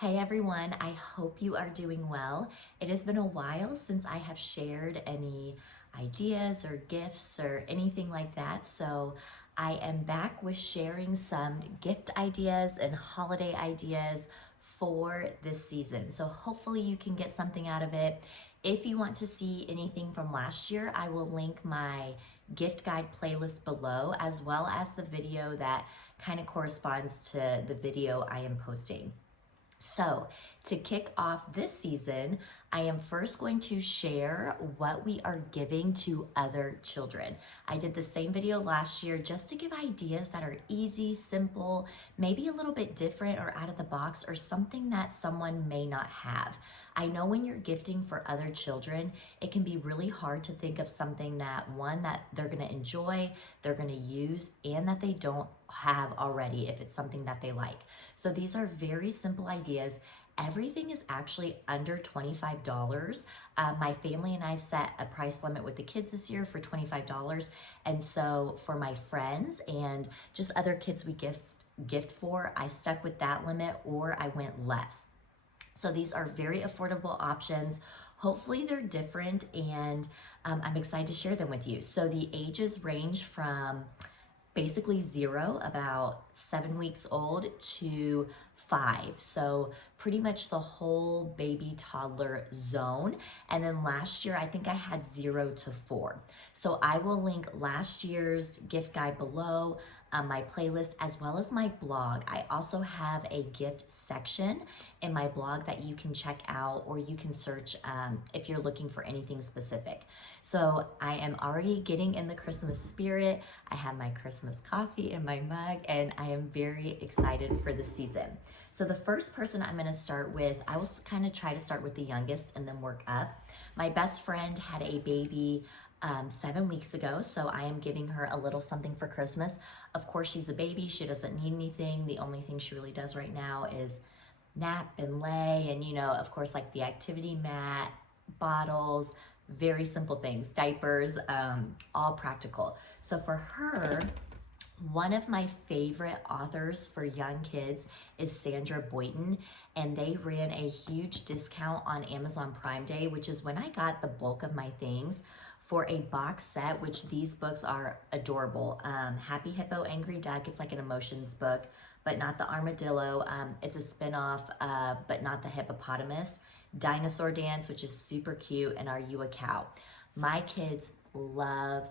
Hey everyone, I hope you are doing well. It has been a while since I have shared any ideas or gifts or anything like that, so I am back with sharing some gift ideas and holiday ideas for this season. So hopefully you can get something out of it. If you want to see anything from last year, I will link my gift guide playlist below, as well as the video that kind of corresponds to the video I am posting. So, to kick off this season, I am first going to share what we are giving to other children. I did the same video last year just to give ideas that are easy, simple, maybe a little bit different or out of the box, or something that someone may not have. I know when you're gifting for other children, it can be really hard to think of something that they're going to enjoy, they're going to use, and that they don't have already if it's something that they like. So these are very simple ideas. Everything is actually under $25. My family and I set a price limit with the kids this year for $25. And so for my friends and just other kids we gift for, I stuck with that limit or I went less. So these are very affordable options. Hopefully they're different, and I'm excited to share them with you. So the ages range from basically 0, about 7 weeks old, to 5. So pretty much the whole baby toddler zone. And then last year, I think I had 0 to 4. So I will link last year's gift guide below, my playlist, as well as my blog. I also have a gift section in my blog that you can check out, or you can search if you're looking for anything specific. So I am already getting in the Christmas spirit. I have my Christmas coffee in my mug, and I am very excited for the season. So the first person I'm gonna start with, I will kind of try to start with the youngest and then work up. My best friend had a baby 7 weeks ago, so I am giving her a little something for Christmas. Of course, she's a baby, she doesn't need anything. The only thing she really does right now is nap and lay, and of course, like the activity mat, bottles, very simple things, diapers, all practical. So for her, one of my favorite authors for young kids is Sandra Boynton, and they ran a huge discount on Amazon Prime Day, which is when I got the bulk of my things, for a box set, which these books are adorable. Happy Hippo, Angry Duck, it's like an emotions book, but not the armadillo. It's a spin-off, but not the hippopotamus. Dinosaur Dance, which is super cute, and Are You a Cow? My kids love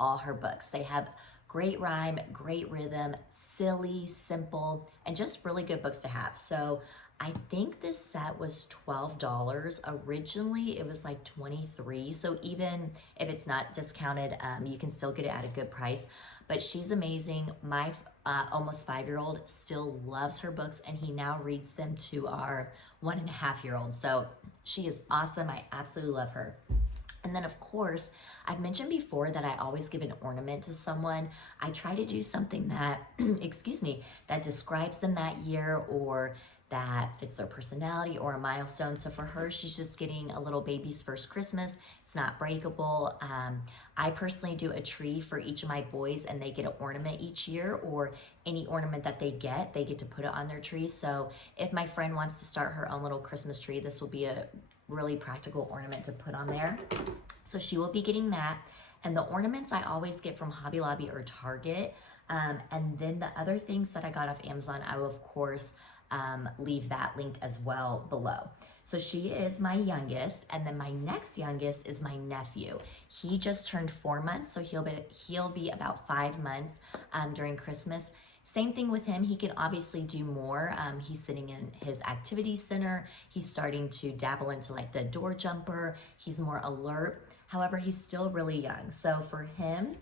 all her books. They have great rhyme, great rhythm, silly, simple, and just really good books to have. So I think this set was $12. Originally, it was like $23. So even if it's not discounted, you can still get it at a good price. But she's amazing. My almost 5-year-old still loves her books, and he now reads them to our 1.5-year-old. So she is awesome. I absolutely love her. And then of course, I've mentioned before that I always give an ornament to someone. I try to do something that, excuse me, that describes them that year, or that fits their personality, or a milestone. So for her, she's just getting a little baby's first Christmas. It's not breakable. I personally do a tree for each of my boys, and they get an ornament each year, or any ornament that they get to put it on their tree. So if my friend wants to start her own little Christmas tree, this will be a really practical ornament to put on there. So she will be getting that. And the ornaments I always get from Hobby Lobby or Target. And then the other things that I got off Amazon, I will of course leave that linked as well below. So she is my youngest, and then my next youngest is my nephew. He just turned 4 months, so he'll be about 5 months during Christmas. Same thing with him. He can obviously do more. He's sitting in his activity center. He's starting to dabble into like the door jumper. He's more alert. However, he's still really young. So for him,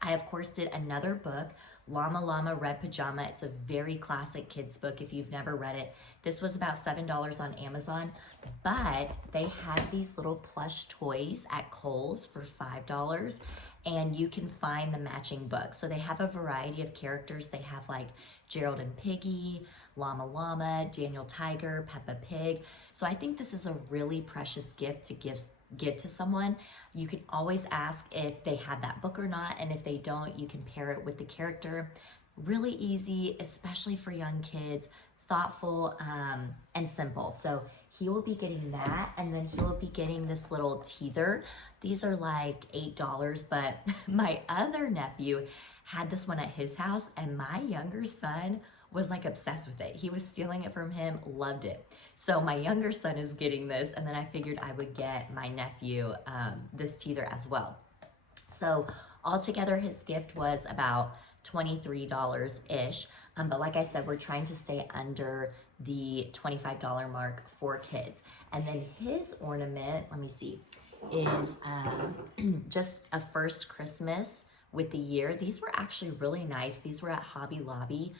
I of course did another book, Llama Llama Red Pajama. It's a very classic kids book if you've never read it. This was about $7 on Amazon, but they had these little plush toys at Kohl's for $5, and you can find the matching book. So they have a variety of characters. They have like Gerald and Piggy, Llama Llama, Daniel Tiger, Peppa Pig. So I think this is a really precious gift to give to someone. You can always ask if they have that book or not, and if they don't, you can pair it with the character. Really easy, especially for young kids. thoughtful and simple. So he will be getting that, and then he will be getting this little teether. These are like $8, but my other nephew had this one at his house, and my younger son was like obsessed with it. He was stealing it from him, loved it. So my younger son is getting this, and then I figured I would get my nephew this teether as well. So altogether, his gift was about $23-ish. But like I said, we're trying to stay under the $25 mark for kids. And then his ornament, let me see, is just a first Christmas with the year. These were actually really nice. These were at Hobby Lobby.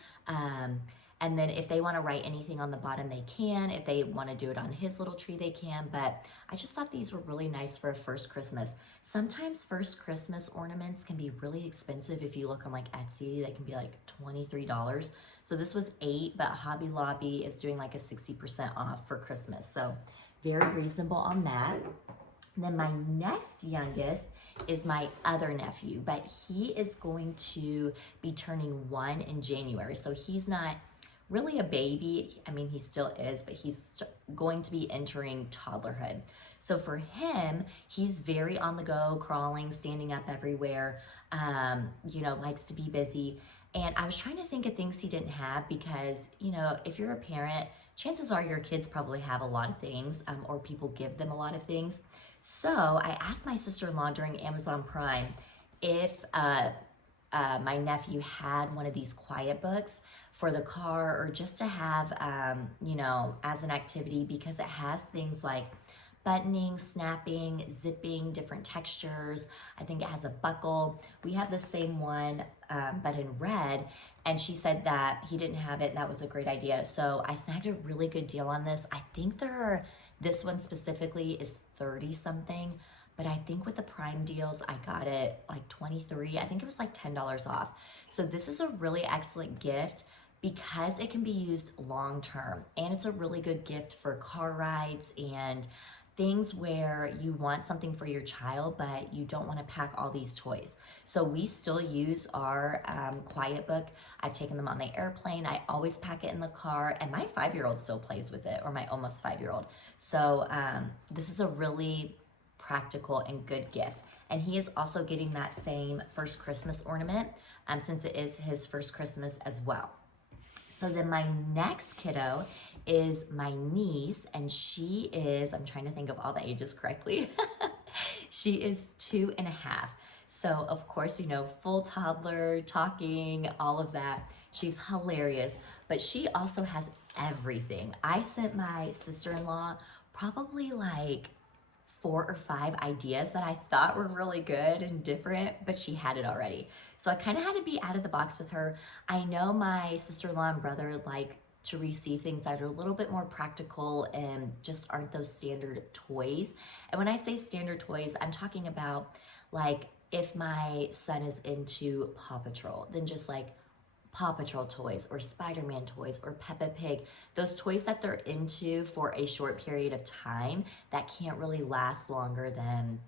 And then if they want to write anything on the bottom, they can. If they want to do it on his little tree, they can. But I just thought these were really nice for a first Christmas. Sometimes first Christmas ornaments can be really expensive. If you look on like Etsy, they can be like $23. So this was $8, but Hobby Lobby is doing like a 60% off for Christmas. So very reasonable on that. And then my next youngest is my other nephew, but he is going to be turning 1 in January. So he's not really a baby. I mean, he still is, but he's going to be entering toddlerhood. So for him, he's very on the go, crawling, standing up everywhere, likes to be busy. And I was trying to think of things he didn't have because, if you're a parent, chances are your kids probably have a lot of things or people give them a lot of things. So I asked my sister-in-law during Amazon Prime if my nephew had one of these quiet books for the car or just to have, as an activity, because it has things like buttoning, snapping, zipping, different textures. I think it has a buckle. We have the same one, but in red. And she said that he didn't have it, and that was a great idea. So I snagged a really good deal on this. I think this one specifically is 30 something, but I think with the Prime deals, I got it like 23. I think it was like $10 off. So this is a really excellent gift because it can be used long term, and it's a really good gift for car rides and things where you want something for your child, but you don't want to pack all these toys. So we still use our quiet book. I've taken them on the airplane. I always pack it in the car, and my 5-year-old still plays with it, or my almost 5-year-old. So this is a really practical and good gift. And he is also getting that same first Christmas ornament since it is his first Christmas as well. So then my next kiddo is my niece, and she is, I'm trying to think of all the ages correctly. She is 2.5. So of course, full toddler, talking, all of that. She's hilarious, but she also has everything. I sent my sister-in-law probably like 4 or 5 ideas that I thought were really good and different, but she had it already. So I kind of had to be out of the box with her. I know my sister-in-law and brother like to receive things that are a little bit more practical and just aren't those standard toys. And when I say standard toys, I'm talking about like if my son is into Paw Patrol, then just like Paw Patrol toys or Spider-Man toys or Peppa Pig, those toys that they're into for a short period of time that can't really last longer than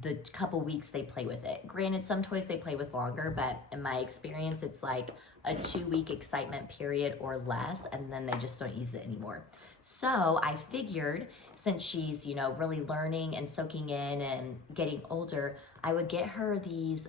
the couple weeks they play with it. Granted, some toys they play with longer, but in my experience, it's like a 2-week excitement period or less, and then they just don't use it anymore. So I figured since she's, really learning and soaking in and getting older, I would get her these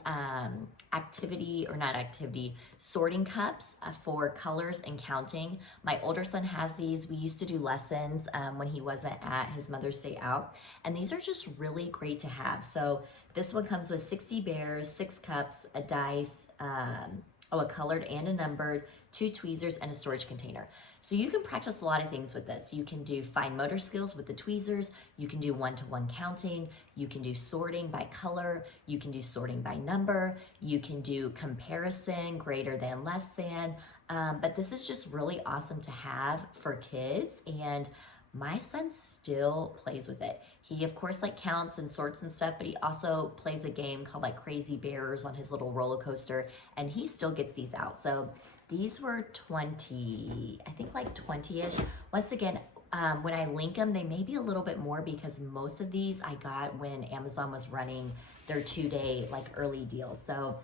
sorting cups for colors and counting. My older son has these. We used to do lessons when he wasn't at his Mother's Day out, and these are just really great to have. So this one comes with 60 bears, 6 cups, a dice, a colored and a numbered, 2 tweezers, and a storage container. So you can practice a lot of things with this. You can do fine motor skills with the tweezers. You can do one-to-one counting. You can do sorting by color. You can do sorting by number. You can do comparison, greater than, less than. But this is just really awesome to have for kids. And my son still plays with it. He, of course, counts and sorts and stuff, but he also plays a game called Crazy Bears on his little roller coaster, and he still gets these out. So these were 20, I think 20-ish. Once again, when I link them, they may be a little bit more because most of these I got when Amazon was running their 2-day early deal. So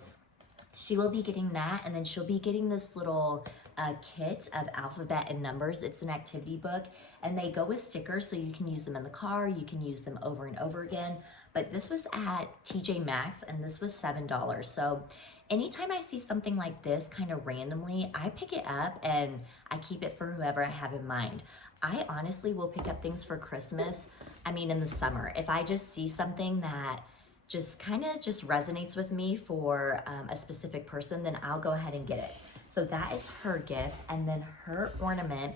she will be getting that, and then she'll be getting this little a kit of alphabet and numbers. It's an activity book, and they go with stickers, so you can use them in the car, you can use them over and over again. But this was at TJ Maxx, and this was $7. So anytime I see something like this kind of randomly, I pick it up and I keep it for whoever I have in mind. I honestly will pick up things for Christmas, I mean in the summer. If I just see something that just kind of just resonates with me for a specific person, then I'll go ahead and get it. So that is her gift. And then her ornament,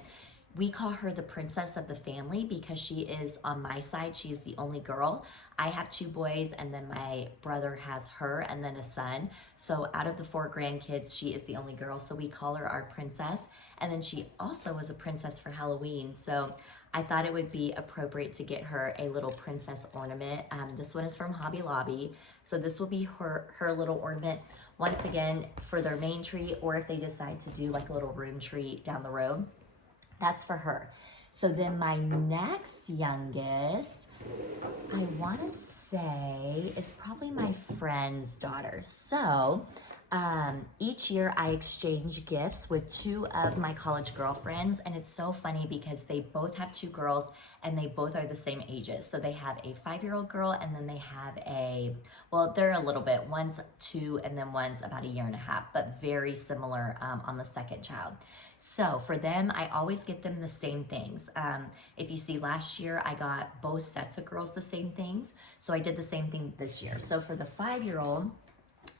we call her the princess of the family because she is on my side. She's the only girl. I have 2 boys, and then my brother has her and then a son. So out of the 4 grandkids, she is the only girl. So we call her our princess. And then she also was a princess for Halloween. So I thought it would be appropriate to get her a little princess ornament. This one is from Hobby Lobby. So this will be her little ornament, once again, for their main tree, or if they decide to do like a little room tree down the road, that's for her. So then my next youngest, I want to say, is probably my friend's daughter. So each year I exchange gifts with 2 of my college girlfriends, and it's so funny because they both have 2 girls and they both are the same ages. So they have a 5-year-old girl, and then they have well, they're a little bit, one's 2 and then one's about 1.5 years, but very similar on the second child. So for them, I always get them the same things. If you see last year, I got both sets of girls the same things. So I did the same thing this year. So for the 5-year-old,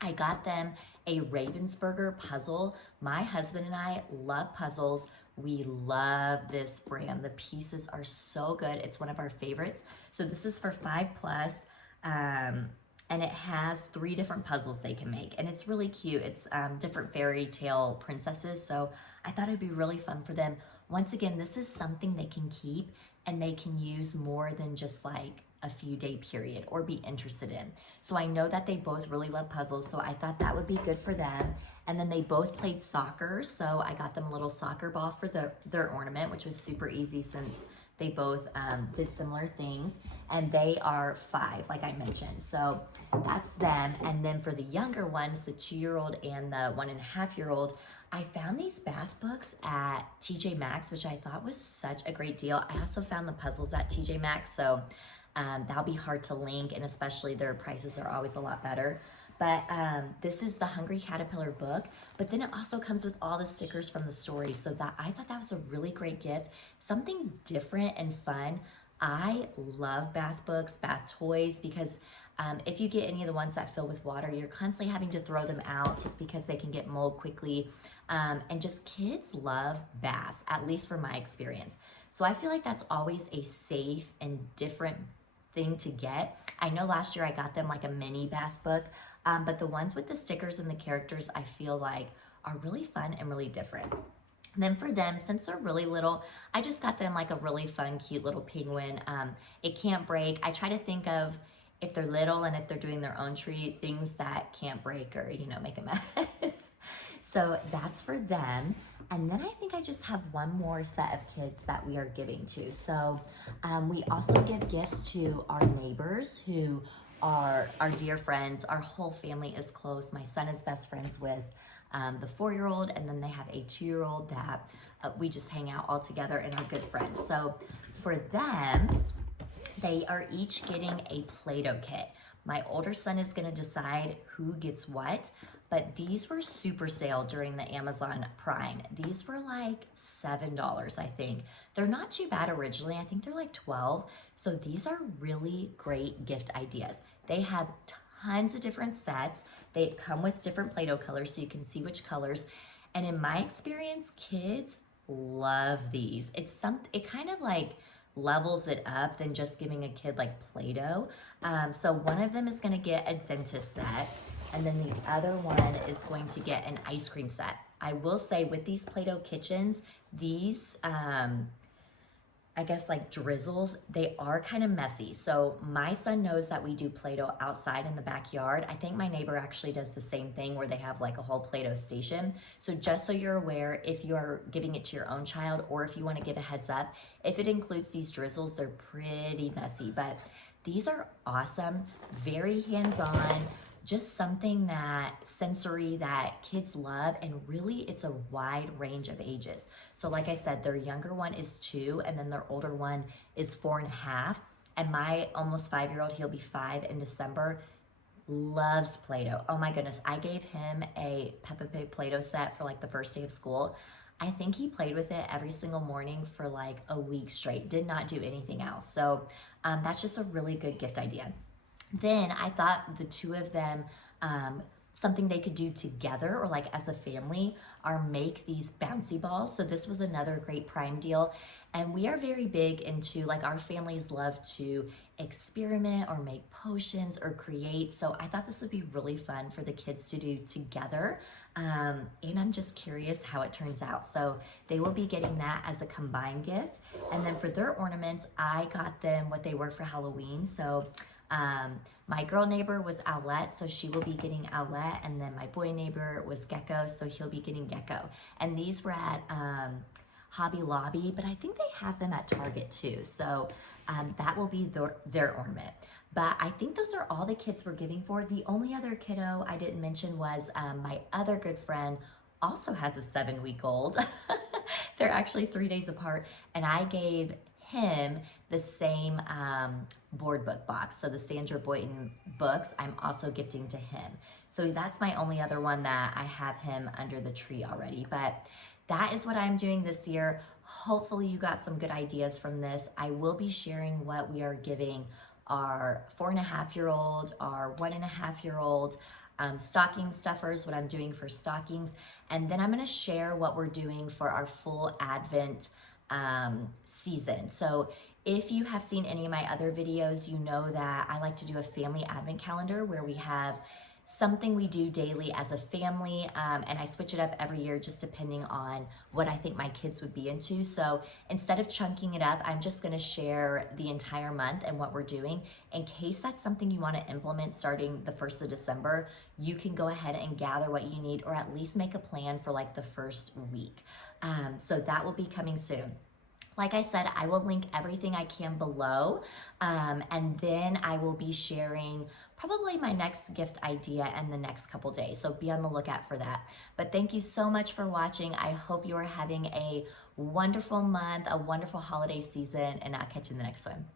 I got them a Ravensburger puzzle. My husband and I love puzzles. We love this brand. The pieces are so good. It's one of our favorites. So this is for 5+, and it has 3 different puzzles they can make. And it's really cute. It's different fairy tale princesses. So I thought it'd be really fun for them. Once again, this is something they can keep and they can use more than just like a few day period or be interested in. So I know that they both really love puzzles, so I thought that would be good for them. And then they both played soccer, so I got them a little soccer ball for their ornament, which was super easy since they both did similar things. And they are 5, like I mentioned. So that's them. And then for the younger ones, the 2-year-old and the 1.5-year-old, I found these bath books at TJ Maxx, which I thought was such a great deal. I also found the puzzles at TJ Maxx, so that'll be hard to link, and especially their prices are always a lot better. But this is the Hungry Caterpillar book, but then it also comes with all the stickers from the story. So that I thought that was a really great gift, something different and fun. I love bath books, bath toys, because if you get any of the ones that fill with water, you're constantly having to throw them out just because they can get mold quickly. And just kids love baths, at least from my experience. So I feel like that's always a safe and different thing to get. I know last year I got them like a mini bath book, but the ones with the stickers and the characters I feel like are really fun and really different. And then for them, since they're really little, I just got them like a really fun, cute little penguin. It can't break. I try to think of, if they're little and if they're doing their own tree, things that can't break or, make a mess. So that's for them. And then I think I just have one more set of kids that we are giving to. So we also give gifts to our neighbors who are our dear friends. Our whole family is close. My son is best friends with the 4-year-old, and then they have a 2-year-old that we just hang out all together and are good friends. So for them, they are each getting a Play-Doh kit. My older son is gonna decide who gets what, but these were super sale during the Amazon Prime. These were like $7, I think. They're not too bad originally. I think they're like 12. So these are really great gift ideas. They have tons of different sets. They come with different Play-Doh colors so you can see which colors. And in my experience, kids love these. It kind of like levels it up than just giving a kid like Play-Doh. So one of them is gonna get a dentist set, and then the other one is going to get an ice cream set. I will say with these Play-Doh kitchens, these, I guess like drizzles, they are kind of messy. So my son knows that we do Play-Doh outside in the backyard. I think my neighbor actually does the same thing where they have like a whole Play-Doh station. So just so you're aware, if you're giving it to your own child or if you want to give a heads up, if it includes these drizzles, they're pretty messy, but these are awesome, very hands-on. just something that sensory that kids love, and really it's a wide range of ages. So like I said, their younger one is 2, and then their older one is 4.5. And my almost 5-year-old, he'll be 5 in December, loves Play-Doh. Oh my goodness, I gave him a Peppa Pig Play-Doh set for like the first day of school. I think he played with it every single morning for like a week straight, did not do anything else. So that's just a really good gift idea. Then I thought the two of them, something they could do together or like as a family, are make these bouncy balls. So this was another great Prime deal. And we are very big into, like, our families love to experiment or make potions or create. So I thought this would be really fun for the kids to do together. And I'm just curious how it turns out. So they will be getting that as a combined gift. And then for their ornaments, I got them what they were for Halloween. So my girl neighbor was Owlette, so she will be getting Owlette, and then my boy neighbor was Gecko, so he'll be getting Gecko. And these were at Hobby Lobby, but I think they have them at Target too, so that will be their ornament. But I think those are all the kids were giving for. The only other kiddo I didn't mention was my other good friend, also has a 7-week-old. They're actually 3 days apart, and I gave him the same board book box. So the Sandra Boynton books, I'm also gifting to him. So that's my only other one that I have him under the tree already. But that is what I'm doing this year. Hopefully you got some good ideas from this. I will be sharing what we are giving our 4.5-year-old, our 1.5-year-old, stocking stuffers, what I'm doing for stockings. And then I'm gonna share what we're doing for our full Advent season. So if you have seen any of my other videos, you know that I like to do a family advent calendar where we have something we do daily as a family, and I switch it up every year just depending on what I think my kids would be into. So instead of chunking it up, I'm just gonna share the entire month and what we're doing. In case that's something you wanna implement starting the 1st of December, you can go ahead and gather what you need, or at least make a plan for like the first week. So that will be coming soon. Like I said, I will link everything I can below, and then I will be sharing probably my next gift idea in the next couple days. So be on the lookout for that. But thank you so much for watching. I hope you are having a wonderful month, a wonderful holiday season, and I'll catch you in the next one.